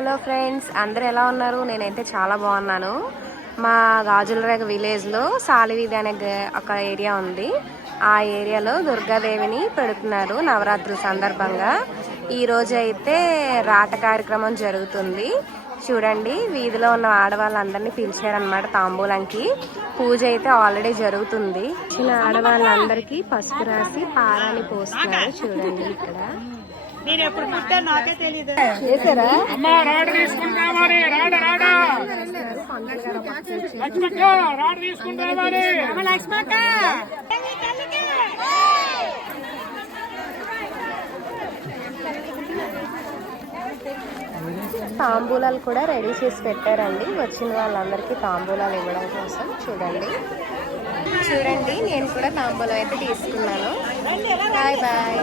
Hello friends, అందరు ఎలా ఉన్నారు? నేనైతే చాలా బాగున్నాను. మా గాజులరేగ విలేజ్లో సాలివీధి అనే ఒక ఏరియా ఉంది. ఆ ఏరియాలో దుర్గాదేవిని పెడుతున్నారు నవరాత్రుల సందర్భంగా. ఈరోజు అయితే రాట కార్యక్రమం జరుగుతుంది. చూడండి, వీధిలో ఉన్న ఆడవాళ్ళందరినీ పిలిచారనమాట తాంబూలంకి. పూజ అయితే ఆల్రెడీ జరుగుతుంది. చిన్న ఆడవాళ్ళందరికీ పసుపు రాసి పారాని పోస్తున్నారు. చూడండి ఇక్కడ నేను ఎప్పుడు పుట్టా నాకే తెలియదు. చేశారా? తాంబూలాలు కూడా రెడీ చేసి పెట్టారండి. వచ్చిన వాళ్ళందరికీ తాంబూలాలు ఇవ్వడం కోసం. చూడండి, నేను కూడా తాంబూలం అయితే తీసుకున్నాను. Bye bye.